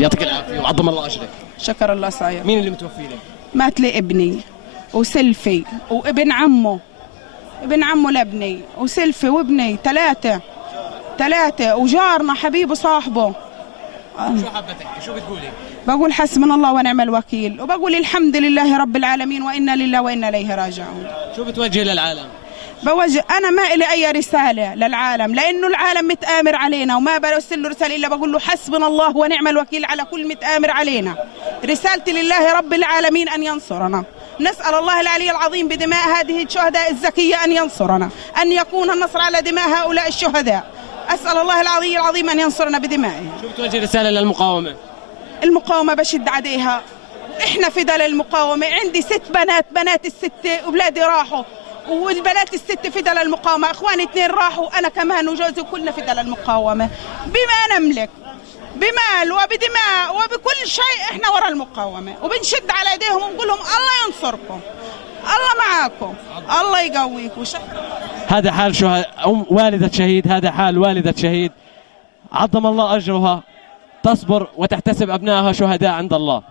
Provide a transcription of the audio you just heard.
يعطيك العافيه وعظم الله اجرك. شكر الله سعير. مين اللي متوفي لك؟ مات لي ابني وسلفي وابن عمه، ابن عمه لابني وسلفي وابني، ثلاثة وجارنا حبيبه صاحبه. شو حابه تحكي؟ شو بتقولي؟ بقول حسبنا الله ونعم الوكيل، وبقول الحمد لله رب العالمين وإنا لله وإنا إليه راجعون. شو بتوجه للعالم؟ بوجه أنا ما إلي أي رسالة للعالم، لأنه العالم متآمر علينا وما برسل له رسالة إلا بقول له حسبنا الله ونعم الوكيل على كل متآمر علينا. رسالتي لله رب العالمين أن ينصرنا، نسأل الله العلي العظيم بدماء هذه الشهداء الزكية أن ينصرنا، أن يكون النصر على دماء هؤلاء الشهداء. أسأل الله العلي العظيم أن ينصرنا بدمائهم. شو بتوجه رسالة للمقاومة؟ المقاومة بشد عليها، إحنا فدا للمقاومة. عندي 6 بنات، بنات ال6 أولادي راحوا، والبنات ال6 فدا للمقاومة، إخواني 2 راحوا، أنا كمان وجوزي كلنا فدا للمقاومة بما نملك، بمال وبدماء وبكل شيء. إحنا ورا المقاومة وبنشد على إيديهم ونقول لهم الله ينصركم، الله معاكم، الله يقويكم. هذا حال والدة شهيد، هذا حال والدة شهيد، عظم الله أجرها، تصبر وتحتسب أبنائها شهداء عند الله.